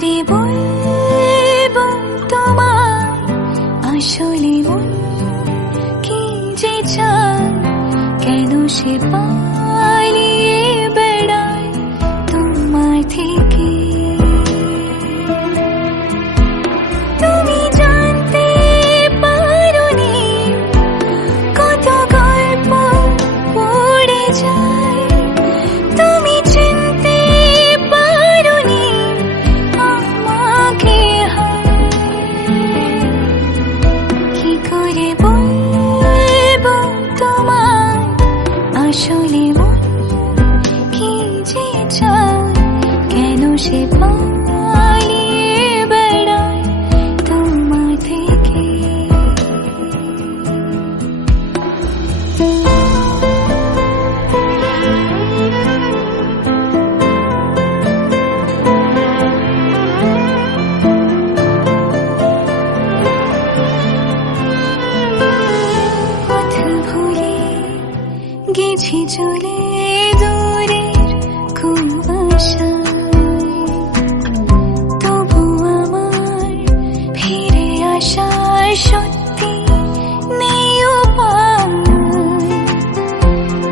করে বলবো তোমায় আসলে মন কি যে চায়, কেন সে পালিয়ে বেড়ায় তোমায় থেকে। তুমি জানতে পারোনি কত গল্প পড়ে যায়, তুমি চিনতে পারোনি আমাকে। কি করে বলবো তোমায় আসলে মন কি যে চায়, কেন সে পালিয়ে বেড়ায় তোমার থেকে। পথ ভুলে গেছি চলে দূরের কুয়াশায়, তবু আমার ফিরে আসার সত্যি নেই উপায়।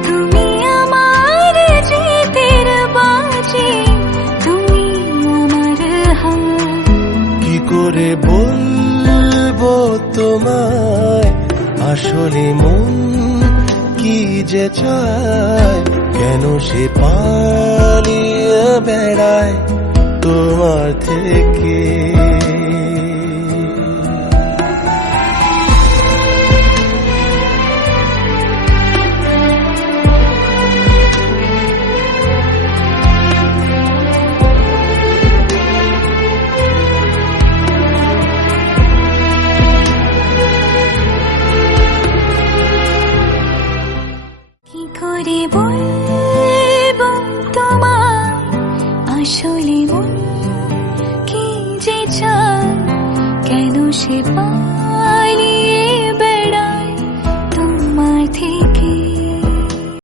তুমি আমার জিতের বাজি, তুমি আমার হার। কি করে বলবো তোমায় আসলে মন কি যে চায়, কেন সে পালিয়ে বেড়ায় তোমার থেকে। কি করে বলবো তোমায় আসলে মন কি যে চায়, কেন সে